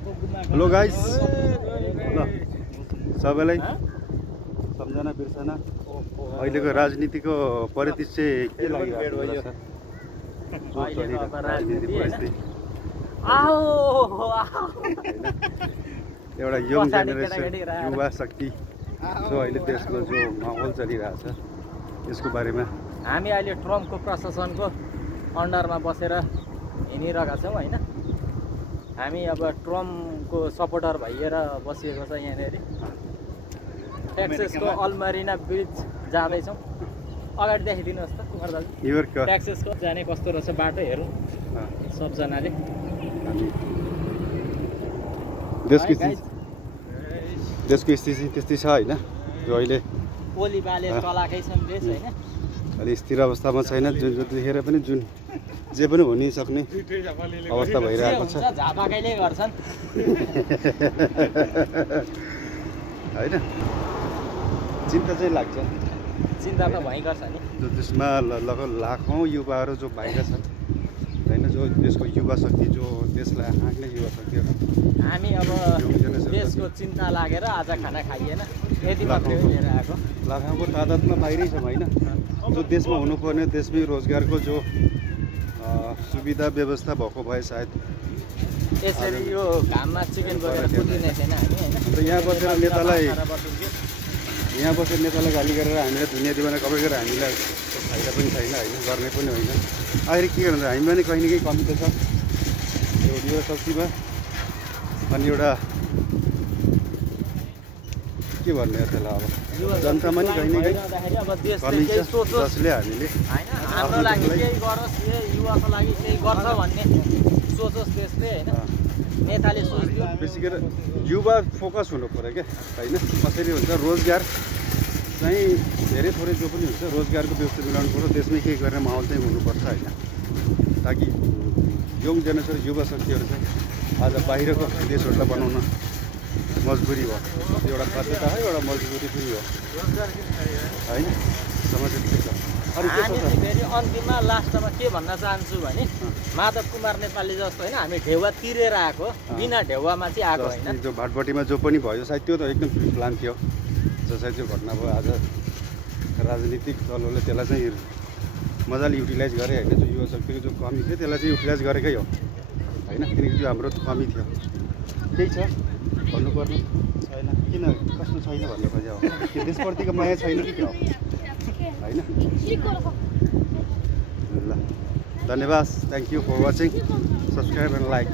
Hello guys, ल सबैलाई सम्झना बिर्सना अहिलेको राजनीतिको परिदृश्य के लागिरहेको छ सर? जो चलिरहेको राजनीति परिस्थिति एउटा यङ जेनेरेसन युवा शक्ति जो अहिले देशको जो माहौल चलिरहेछ यसको बारेमा हामी अहिले ट्रम्पको प्रशासनको अन्डरमा बसेर हिँडिरहेका छौँ हैन। हामी अब ट्रम्पको सपोर्टर भइएर बसिएको छ यहाँनेरि। टेक्सासको अल्मरिना ब्रिज जाँदैछौँ। अगाडि देखाइदिनुहोस् त कुमार दाजु। न्युयोर्कको टेक्सासको जाने कस्तो रहेछ बाटो हेरौँ सबजनाले। देशको स्थिति त्यस्तै छ होइन, जो अहिले ओली बाले चलाएकै छन् देश होइन। अलि स्थिर अवस्थामा छैन, जुन जतिखेर पनि जुन जे पनि हुन सक्ने अवस्था भइरहेको छ झापाकैले गर्छन् होइन। चिन्ता चाहिँ लाग्छ, चिन्ता त भयङ्कर छ नि। जो त्यसमा लगभग लाखौँ युवाहरू जो बाहिर छन् होइन, जो देशको युवा शक्ति जो देशलाई हाँक्ने युवा शक्तिहरू। हामी अब देशको चिन्ता लागेर आज खाना खाइएन, यति मात्रै लिएर आएको। लाखौँको तादादमा बाहिरै छौँ होइन, जो देशमा हुनुपर्ने देशमै रोजगारको जो सुविधा व्यवस्था भएको भए सायद यसरी यो घाममा चिकन बगेर कुदिने थिएन हामी होइन। अन्त यहाँ बसेर नेतालाई गाली गरेर हामीलाई दुनियाँ दिवाना कभर गरेर हामीलाई फाइदा पनि छैन होइन, गर्ने पनि होइन। आखिर के गर्नु, हामीमा नि कहीँ न कहीँ कमी त छ यो शक्तिमा। अनि एउटा के भन्ने त्यसलाई अब जनतामा नि कहीँ न कहीँ कमी छ, जसले हामीले हाम्रो लागि केही गरोस्, युवाको लागि केही गर्छ भन्ने सोचोस् देशले होइन। नेताले सोच्यो बेसी गरेर युवा फोकस हुनु पऱ्यो क्या होइन। कसरी हुन्छ रोजगार चाहिँ धेरै थोरै जो पनि हुन्छ रोजगारको व्यवस्था मिलाउनु पऱ्यो, देशमै केही गर्ने माहौल चाहिँ हुनुपर्छ होइन, ताकि यङ जेनेरेसन युवा शक्तिहरू चाहिँ आज बाहिरको देशहरूलाई बनाउन मजबुरी भयो। एउटा बाध्यता हो, एउटा मजबुरी पनि हो होइन। समस्या के छ? हामी फेरि अन्तिममा लास्टमा के भन्न चाहन्छु भने माधव कुमार नेपाली जस्तो होइन, हामी ढेउवा तिरेर आएको, बिना ढेउवामा चाहिँ आएको होइन। जो भाटबटीमा जो पनि भयो सायद त्यो त एकदम प्लान थियो, जसरी त्यो घटना भयो। आज राजनीतिक दलहरूले त्यसलाई चाहिँ मजाले युटिलाइज गरे होइन। जो युवा शक्तिको जो कमी थियो त्यसलाई चाहिँ युटिलाइज गरेकै हो होइन, किनकि त्यो हाम्रो कमी थियो। केही छ भन्नुपर्ने छैन, किन कस्तो छैन भन्नु खोज्यो हो, त्यो देशप्रतिको माया छैन कि के हो होइन। ल धन्यवाद, thank you for watching, subscribe and like.